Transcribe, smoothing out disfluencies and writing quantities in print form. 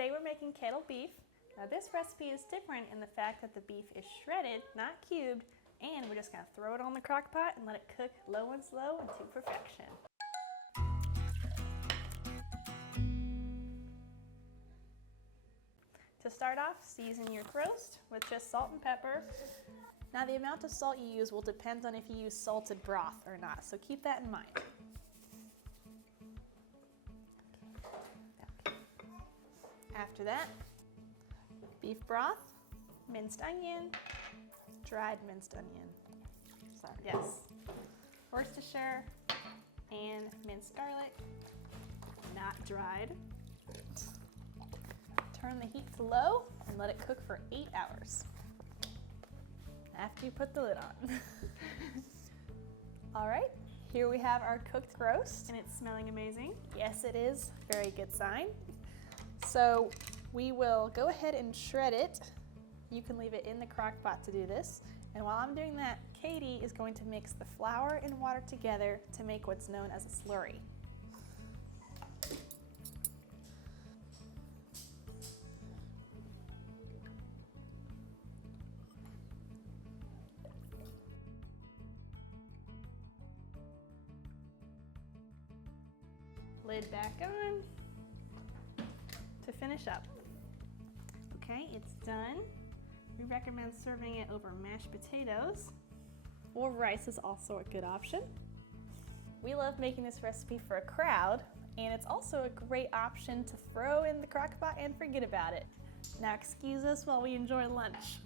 Today we're making kettle beef. Now this recipe is different in the fact that the beef is shredded, not cubed, and we're just gonna throw it on the crock pot and let it cook low and slow until perfection. To start off, season your roast with just salt and pepper. Now the amount of salt you use will depend on if you use salted broth or not, so keep that in mind. After that, beef broth, minced onion, dried minced onion, Worcestershire, and minced garlic, not dried. Turn the heat to low and let it cook for 8 hours after you put the lid on. All right, here we have our cooked roast, and it's smelling amazing. Yes, it is. Very good sign. So we will go ahead and shred it. You can leave it in the crock pot to do this. And while I'm doing that, Katie is going to mix the flour and water together to make what's known as a slurry. Lid back on to finish up. Okay, it's done. We recommend serving it over mashed potatoes, or rice is also a good option. We love making this recipe for a crowd, and it's also a great option to throw in the crock pot and forget about it. Now excuse us while we enjoy lunch.